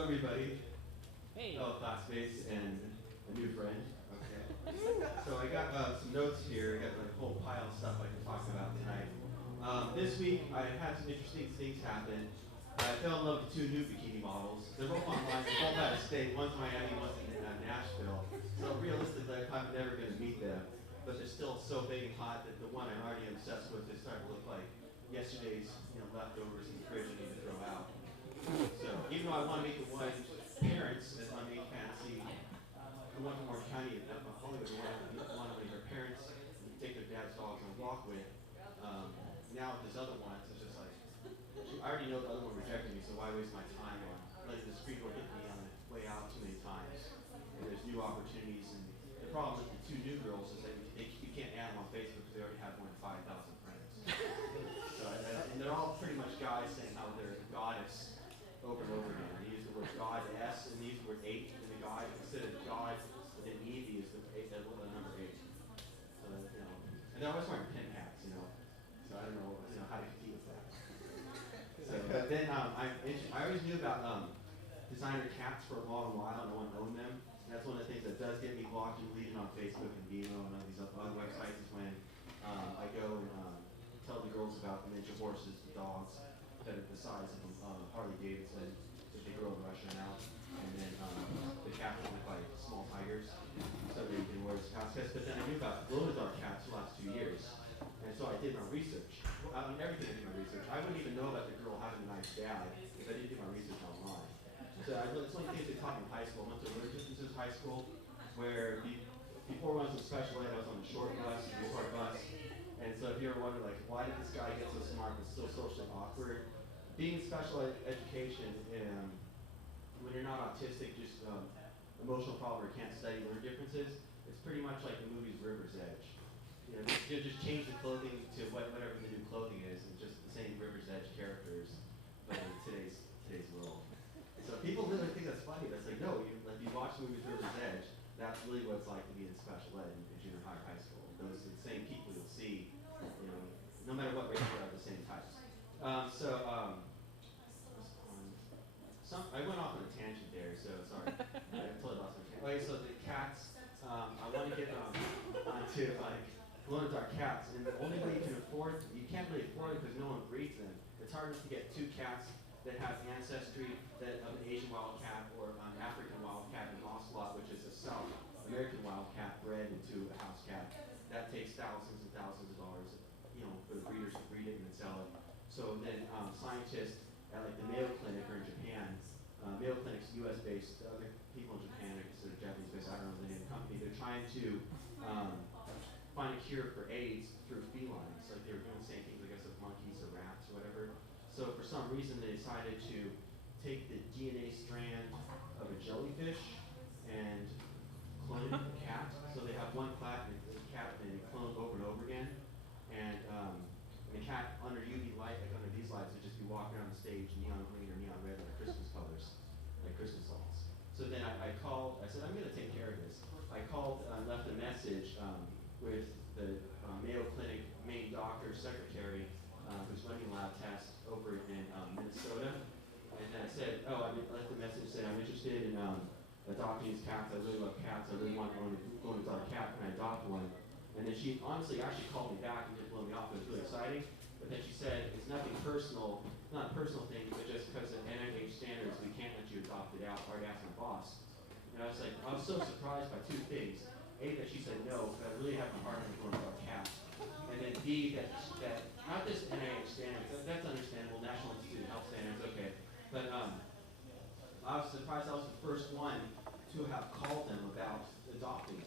Hello, everybody. Hey. Hello, classmates and a new friend. Okay. So I got some notes here. I got like a whole pile of stuff I can talk about tonight. This week I had some interesting things happen. I fell in love with two new bikini models. They're both online. They're both out of state. One's Miami, one's in Nashville. So realistically, I'm never going to meet them. But they're still so big and hot that the one I'm already obsessed with is starting to look like yesterday's leftovers in the fridge I need to throw out. So even though I want to meet the one's parents as my main fantasy, the one from Orange County at Hollywood, one of her parents take their dad's dogs on a walk with. Now with this other one, it's just like, I already know the other one rejected me, so why waste my time on letting the screen door hit me on the way out too many times? And there's new opportunities, and the problem with the two new girls is that you can't add them on Facebook because they already have more than 5,000 friends. So, and they're all pretty much guys saying how they're a goddess over and over again. They use the word goddess and they use the word eight in the God. Instead of God, then Eve is the number 8. So, and they're always wearing pin hats, So I don't know, how to compete with that. So, but then I always knew about designer cats for a long while. No one owned them. And that's one of the things that does get me blocked and deleted on Facebook and Vimeo and all these other websites is when I go and tell the girls about the miniature horses, the dogs that are the size of Harley Davidson, that they grow in Russia now, and then the cats look like small tigers, so that you can wear as costumes. But then I knew about glow-in-the-dark cats for the last 2 years, and so I did my research. Everything I did my research. I wouldn't even know about the girl having a nice dad if I didn't do my research online. So it's one of the things they taught me in high school. I went to Learning Distances High School, where before when I was in special ed, I was on the short bus, the short bus. And so if you ever wonder, like, why did this guy get so smart but still socially awkward? Being in special education, when you're not autistic, just emotional problem or can't study learn differences, it's pretty much like the movie's River's Edge. You just change the clothing to whatever the new clothing is, and just the same River's Edge characters, but in today's world. And so people really think that's funny. That's like, no, you watch the movie's River's Edge, that's really what it's like to be in special ed in junior high or high school. Those are the same people you'll see, no matter what race they are, the same types. I went off on a tangent there, so sorry. I totally lost my tangent. Okay, so the cats, I want to get onto glow-in-the-dark cats, and the only way you can afford them, you can't really afford them because no one breeds them. It's hard enough to get 2 cats that have ancestry of an Asian wildcat or an African wildcat, an ocelot, which is a South American wildcat bred into a house cat. That takes thousands and thousands of dollars, for the breeders to breed it and then sell it. So then scientists at like the Mayo Clinic or in Japan, Mayo Clinic's U.S. based, other people in Japan are considered Japanese based, I don't know the name of the company, they're trying to find a cure for AIDS through felines. Like they were doing the same things, I guess, with monkeys or rats or whatever. So for some reason they decided to take the DNA strand of a jellyfish and clone a cat. So they have one cat and they clone over and over again. And the cat under UV light, like under these lights, would just be walking around the stage neon green or neon red, like Christmas colors, like Christmas lights. So then I called, I said, I'm going to take care of this. I called, left a message with the Mayo Clinic main doctor secretary who's running a lab test over in Minnesota. And then I said, I left the message saying, I'm interested in adopting these cats. I really love cats. I really want to own a cat. Can I adopt one? And then she honestly actually called me back and didn't blow me off. It was really exciting. But then she said, it's nothing personal, not a personal thing, but just because of NIH standards, we can't let you adopt it out. I already asked my boss. And I was so surprised by 2 things. A, that she said no, because I really have my heart on going for a cat. And then B, that not just NIH standards, that's understandable, National Institute of Health standards, okay. But I was surprised I was the first one to have called them about adopting.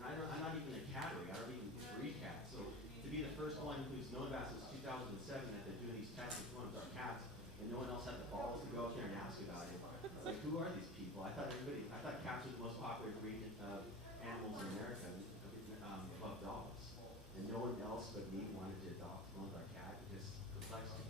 And I'm not even a cattery, I don't even breed cats. So to be the first one who's known about since 2007 that they're doing these tests with glow-in-the-dark cats, and no one else had the balls to go out there and ask about it. Like, who are these people? I thought cats were the most popular breed of animals in America, above dogs. And no one else but me wanted to adopt glow-in-the-dark cat. It just perplexed me.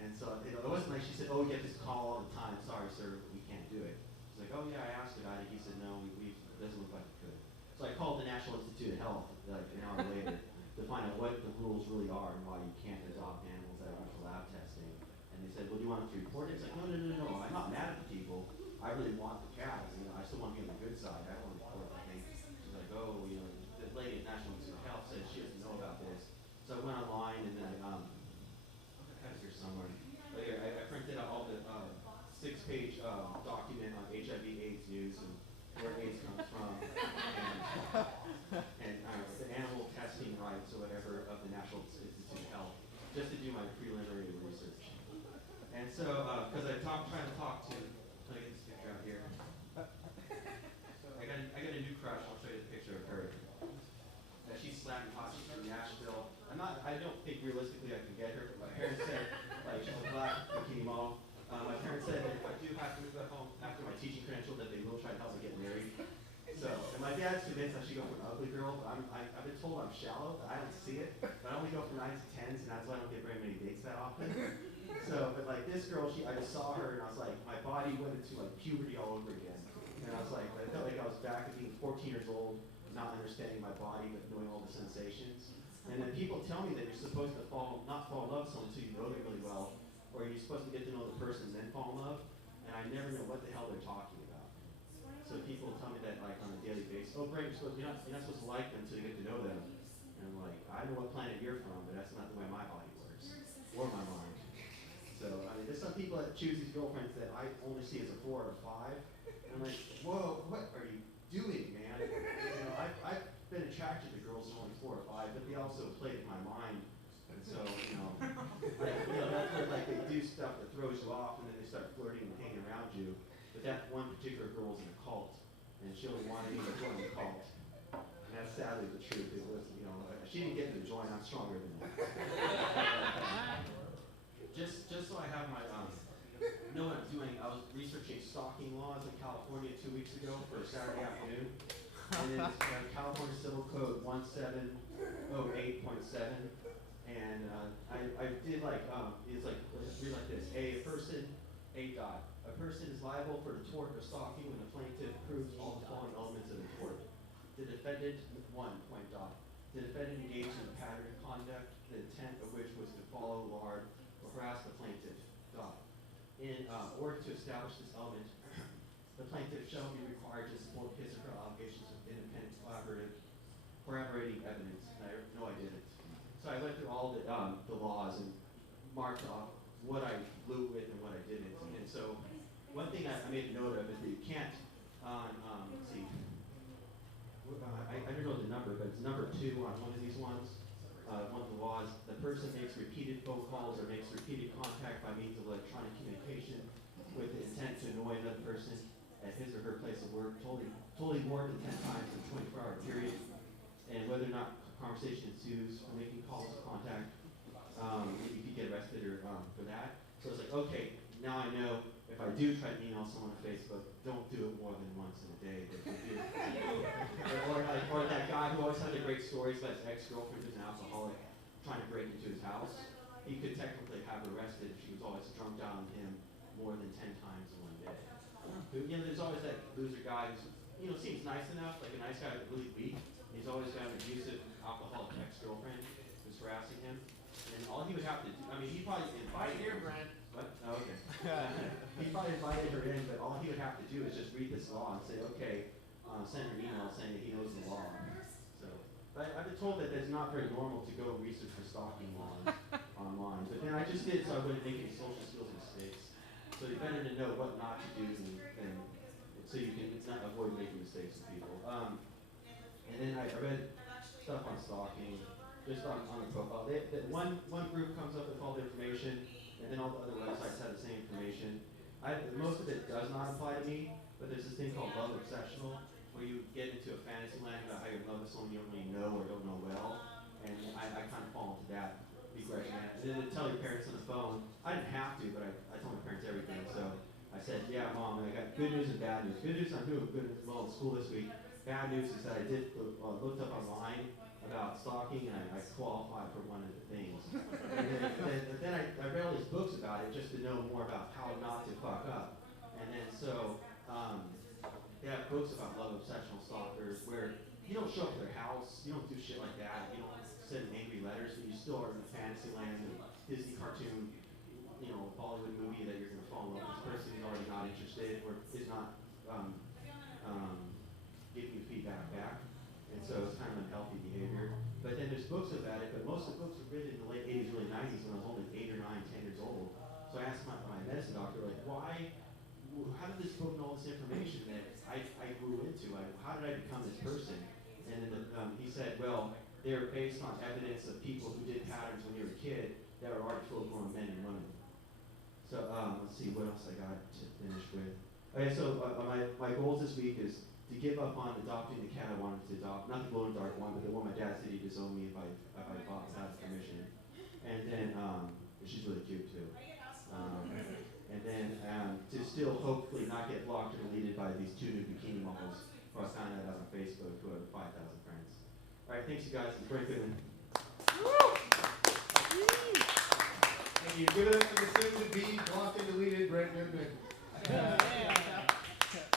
And so it wasn't like she said, oh, we get this call all the time. Sorry, sir, we can't do it. She's like, oh, yeah, I asked about it. He said, no, it doesn't look like it could. So I called the National Institute of Health like an hour later to find out what the rules really are and why you can't adopt animals that are for lab testing. And they said, well, do you you want to report it? It's like, no, no, no, no, I'm not mad at the people. I really want the cat. You know, I still want to be on the good side. I don't want to report anything. She's like, oh, you know, the lady at National Institute of Health says she doesn't know about this. So I went online and then I have it here somewhere. But here, I printed out all the 6-page document on HIV/AIDS news and where AIDS comes from, and the animal testing rights or whatever of the National Institute of Health, just to do my preliminary research. And so, because trying to talk to, let me get this picture out here. I got a new crush. I'll show you the picture of her. She's slapping hot. She's from Nashville. I don't think realistically I can get her, but my parents said, like, she's a black bikini model. My parents said that if I do have to move back home after my teaching credential, that they will try to help me get married. So, and my dad's convinced I should go for an ugly girl, but I've been told I'm shallow, but I don't see it. But I only go for 9s to 10s, and that's why I don't get very many dates that often. So, but like this girl, I just saw her, and I was like, my body went into like puberty all over again. And I was like, I felt like I was back at being 14 years old, not understanding my body, but knowing all the sensations. And then people tell me that you're supposed to not fall in love with someone until you know them really well, or you're supposed to get to know the person and then fall in love. And I never know what the hell they're talking about. So people tell me that like on a daily basis, oh, Brent, you're not supposed to like them until you get to know them. And I'm like, I know what planet you're from, but that's not the way my body works, or my mind. So, I mean, there's some people that choose these girlfriends that I only see as a 4 or 5. And I'm like, whoa, what are you doing, man? You know, I've been attracted to girls who are only 4 or 5, but they also played with my mind. And so, that's where like they do stuff that throws you off, and then they start flirting and hanging around you. But that one particular girl's in a cult, and she only wanted me to join the cult. And that's sadly the truth. It was, she didn't get me to join. I'm stronger than that. Just so I have my know what I'm doing. I was researching stalking laws in California 2 weeks ago for a Saturday afternoon, and then California Civil Code 1708.7, and I did like it's like let's read like this: a person is liable for the tort of stalking when the plaintiff proves all the following elements of the tort. The defendant the defendant engaged in a pattern of conduct, the intent of which was to follow, lard, or harass the plaintiff. In order to establish this element, the plaintiff shall be required to support his or her obligations with independent corroborating evidence. And I didn't. So I went through all the laws and marked off what I blew with and what I didn't. And so one thing I made a note of is that you can't let's see. I don't know the number, but it's number 2 on one of these ones. One of the laws, the person makes repeated phone calls or makes repeated contact by means of electronic communication with the intent to annoy another person at his or her place of work, totally more than 10 times in a 24-hour period, and whether or not conversation ensues from making calls or contact, you could get arrested or for that. So it's like, okay, now I know if I do try to email someone on Facebook, don't do it more than once in a day. But if you do, or that guy who always had the great stories about his ex-girlfriend who's an alcoholic trying to break into his house, he could technically have arrested if she was always drunk down on him more than 10 times in one day. But, there's always that loser guy who seems nice enough, like a nice guy but really weak. He's always got an abusive alcoholic ex-girlfriend who's harassing him. And all he would have to do, he probably invited her. Brent. What? Oh, okay. He probably invited her in, but all he would have to do is just read this law and say, okay, send her an email saying that he knows the law. So, but I've been told that it's not very normal to go research for stalking laws online. But then I just did so I wouldn't make any social skills mistakes. So it's better to know what not to do than so you can not avoid making mistakes with people. And then I read stuff on stalking, just on the profile. One group comes up with all the information, and then all the other websites have the same information. Most of it does not apply to me, but there's this thing called love obsessional, where you get into a fantasy land about how you're in love with someone you don't really know or don't know well, and I kind of fall into that begrudging that. And then to tell your parents on the phone, I didn't have to, but I told my parents everything. So I said, yeah, Mom, I got good news and bad news. Good news, I'm doing good well in school this week. Bad news is that I did looked up online about stalking, and I qualified for one of the things. And then I read all these books about it just to know more about how not to fuck up. And then so they have books about love obsessional stalkers where you don't show up to their house, you don't do shit like that, you don't send angry letters, but you still are in the fantasy land of Disney cartoon, Bollywood movie interested or is not giving you feedback back. And so it's kind of unhealthy behavior. But then there's books about it, but most of the books were written in the late 80s, early 90s when I was only 8 or 9, 10 years old. So I asked my medicine doctor, like, how did this book know all this information that I grew into? How did I become this person? And then he said, well, they're based on evidence of people who did patterns when you were a kid that were already full-grown men and women. So let's see what else I got to finish with. Okay, so my goals this week is to give up on adopting the cat I wanted to adopt, not the glow in the dark one, but the one my dad said he'd disown me if I bought without his permission. And then she's really cute too. And then to still hopefully not get blocked or deleted by these 2 new bikini models who I found out on Facebook who have 5,000 friends. All right, thanks you guys. It's Brent Goodman. Thank you. Give it up for the soon-to-be blocked and deleted Brent Goodman.